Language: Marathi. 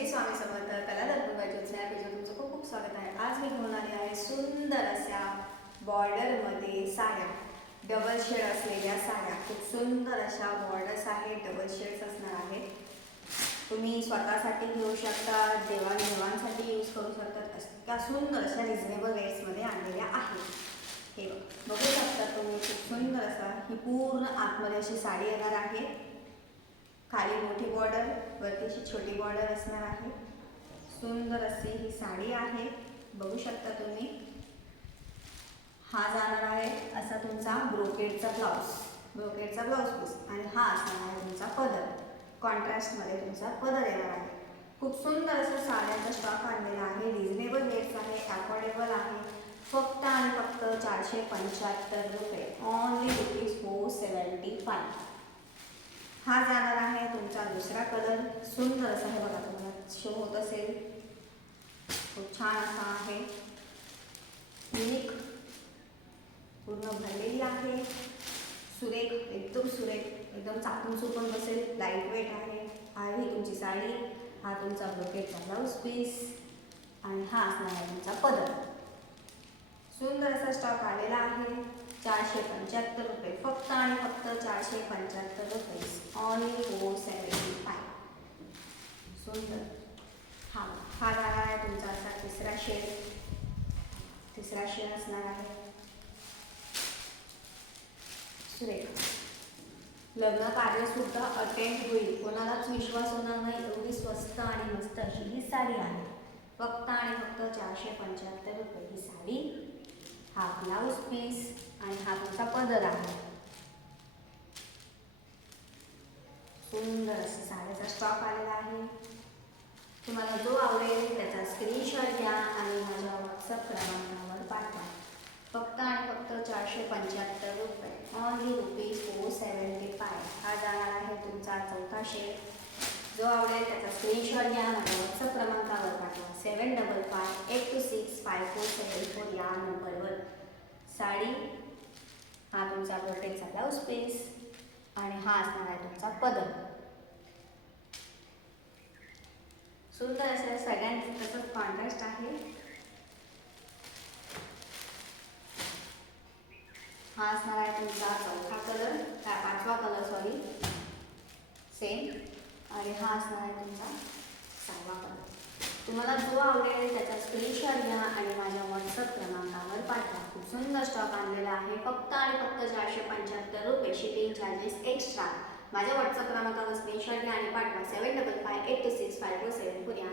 श्री स्वामी समर्थ कला दर्पण ज्योत्स्ना पेजवर तुमचं खूप खूप स्वागत आहे। आज मी घेऊन आले आहे सुंदर अशा बॉर्डरमध्ये साड्या, डबल शेड असलेल्या साड्या। खूप सुंदर अशा बॉर्डर्स आहेत, डबल शेड्स असणार आहेत। तुम्ही स्वतःसाठी घेऊ शकता, देवाणघेवाणसाठी यूज करू शकता। त्या सुंदर अशा रिजनेबल रेट्समध्ये आणलेल्या आहेत। हे बघू शकता तुम्ही, खूप सुंदर असा ही पूर्ण आतमध्ये अशी साडी येणार आहे। खाली मोठी बॉर्डर, वरती अशी छोटी बॉर्डर असणार आहे। सुंदर अशी ही साडी आहे, बघू शकता तुम्ही। हा जाणार आहे असा तुमचा ब्रोकेडचा ब्लाउज पीस आणि हा असणार आहे तुमचा पदर। कॉन्ट्रास्टमध्ये तुमचा पदर येणार आहे। खूप सुंदर असं साड्यांचा स्टॉक आणलेला आहे। रिजनेबल रेट्स आहे, अफोर्डेबल आहे। फक्त आणि फक्त 475 रुपये, ओनली ₹475। हा जाणार आहे तुमचा दुसरा कलर। सुंदर असा आहे, बघा तुम्हाला शो होत असेल, खूप छान असा आहे। युनिक, पूर्ण भरलेली आहे, सुरेख, एकदम सुरेख, एकदम चापून पण बसेल, लाईट वेट आहे। ही तुमची साडी, हा तुमचा ब्रोकेडचा ब्लाउज पीस आणि हा असणार आहे तुमचा पदर। सुंदर असा स्टॉक आलेला आहे। 475 रुपये, फक्त आणि फक्त 475 रुपये, ओनली 475। सुंदर। हा जाणार आहे तुमचा असा तिसरा शेड असणार आहे। सुरेख, लग्न कार्य सुद्धा अटेंड होईल, कोणालाच विश्वास होणार नाही, एवढी स्वस्त आणि मस्त अशी ही साडी आहे। फक्त आणि फक्त 475 रुपये ही साडी, हा ब्लाउज पीस आणि हा तुमचा पदर आहे। सुंदर असा साड्याचा स्टॉक आलेला आहे। तुम्हाला जो आवडेल त्याचा स्क्रीनशॉट घ्या आणि माझ्या व्हॉट्सअप क्रमांकावर पाठवा। फक्त आणि फक्त 475 रुपये, ओनली ₹475। हा जाणार आहे तुमचा चौथा शेड। जो आवडेल त्याचा स्क्रीनशॉट घ्या, माझ्या व्हॉट्सअप क्रमांकावर पाठवा। 7558265474 या नंबरवर। साडी, हा तुमचा ब्रोकेडचा ब्लाउज पीस आणि हा असणार आहे तुमचा पदर। सुंदर अशा सगळ्यांचं तसंच कॉन्ट्रास्ट आहे। हा असणार आहे तुमचा पाचवा कलर सेम, आणि हा असणार आहे तुमचा 6वा कलर। तुम्हाला जो आवडेल त्याचा स्क्रीनशॉट घ्या आणि माझ्या व्हॉट्सअप क्रमांकावर पाठवा। खूप सुंदर स्टॉक आणलेला आहे। फक्त आणि फक्त 475 रुपये, शिपिंग चार्जेस एक्स्ट्रा। माझ्या व्हॉट्सअप क्रमांकावर स्क्रीनशॉट घ्या आणि पाठवा। 7558265474 या